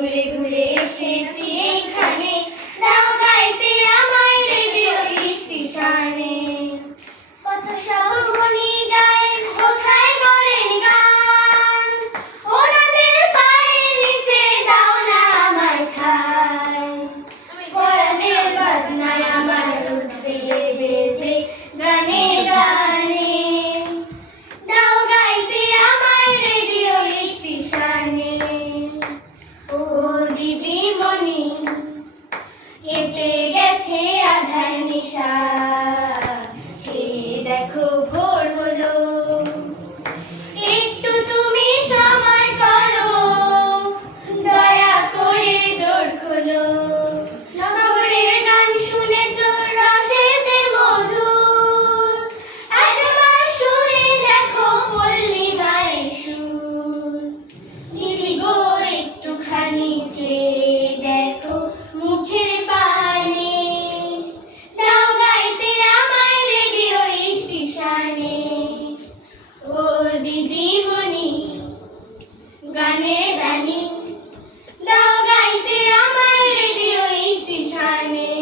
ঘুরে ঘুরে এসেছি এইখানে, দাও গাইতে আমার রেডিও স্টেশনে। কত সব গুণী গান কোথায় করেন গান, ওনাদের পায়ের নিচে দাও না আমার ঠাই। কোরআনের বাজনায় আমার উঠবে বেজে গানে গানে, দাও গাইতে আমার রেডিও স্টেশনে। ও দিদিমণি কেটে গেছে আধার নিশা, চেয়ে দেখো ভোর হলো, একটু তুমি সময় করো, দয়া করে দোর খোলো। নগরের গান শুনেছো রসেতে মধুর, একবার শুনে দেখো পল্লী মায়ের সুর। দিদি গো একটুখানি চেয়ে দেখো মুখের পানে, দাও গাইতে আমার রেডিও স্টেশনে। ও দিদিমণি গানের রানী, দাও গাইতে আমার রেডিও স্টেশনে।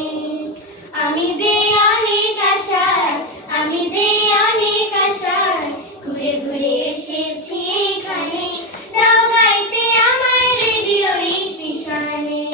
আমি যে অনেক আশায়, আমি যে অনেক আশায় ঘুরে ঘুরে এসেছি এইখানে, দাও গাইতে আমার রেডিও স্টেশনে।